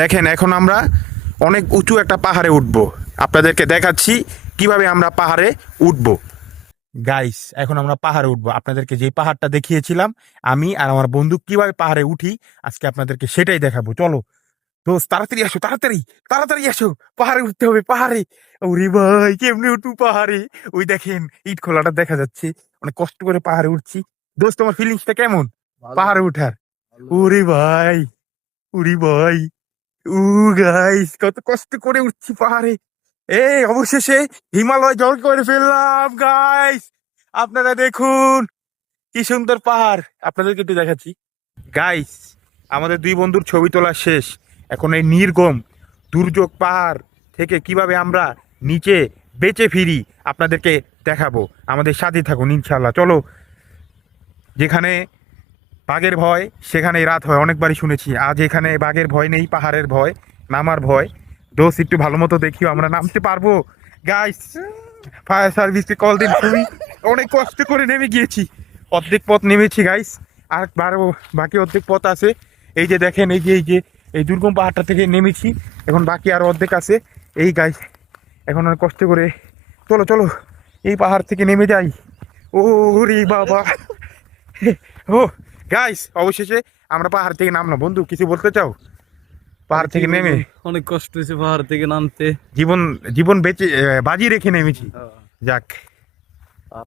দেখেন এখন আমরা অনেক উঁচু একটা পাহাড়ে উঠবো। আপনাদেরকে দেখাচ্ছি কিভাবে আমরা পাহাড়ে উঠবো। গাইস, এখন আমরা পাহাড়ে উঠবো। আপনাদেরকে যে পাহাড়টা দেখিয়েছিলাম আমি আর আমার বন্ধু কিভাবে পাহাড়ে উঠি, আজকে আপনাদেরকে সেটাই দেখাবো। চলো দোস্ত, তাড়াতাড়ি আসো, তাড়াতাড়ি তাড়াতাড়ি আসো, পাহাড়ে উঠতে হবে পাহাড়ে। ওরে ভাই, কেমনে উঠবো পাহাড়ে? ওই দেখেন ইট খোলাটা দেখা যাচ্ছে। অনেক কষ্ট করে পাহাড়ে উঠছি। দোস্ত, তোমার ফিলিংসটা কেমন পাহাড়ে উঠার? ওরে ভাই, ওরে ভাই, উ গাইস, কত কষ্ট করে উঠছি পাহাড়ে। অবশেষে হিমালয় জয় করে ফেললাম গাইস। আপনারা দেখুন কি সুন্দর পাহাড়, আপনাদেরকে একটু দেখাচ্ছি। গাইস, আমাদের দুই বন্ধুর ছবি তোলা শেষ। এখন এই নির্গম দুর্যোগ পাহাড় থেকে কিভাবে আমরা নিচে বেঁচে ফিরি আপনাদেরকে দেখাবো। আমাদের সাথে থাকুন ইনশাল্লাহ। চলো, যেখানে বাঘের ভয় সেখানেই রাত হয়, অনেকবারই শুনেছি। আজ এখানে বাঘের ভয় নেই, পাহাড়ের ভয়, নামার ভয়। দোষ একটু ভালো মতো দেখিও, আমরা নামতে পারবো গাইস। ফায়ার সার্ভিসকে কল দিন, খুবই অনেক কষ্ট করে নেমে গিয়েছি। অর্ধেক পথ নেমেছি গাইস, আর বাকি অর্ধেক পথ আছে। এই যে দেখেন, এই যে এই দুর্গম পাহাড়টা থেকে নেমেছি, এখন বাকি আর অর্ধেক আছে। এই গাইস, এখন অনেক কষ্ট করে চলো চলো এই পাহাড় থেকে নেমে যাই। ও রে বাবা, ও গাইস, অবশেষে আমরা পাহাড় থেকে নামলাম। বন্ধু, কিছু বলতে চাও? পাহাড় থেকে নেমে অনেক কষ্ট হয়েছে পাহাড় থেকে নামতে। জীবন জীবন বেঁচে বাজি রেখে নেমেছি। যাক।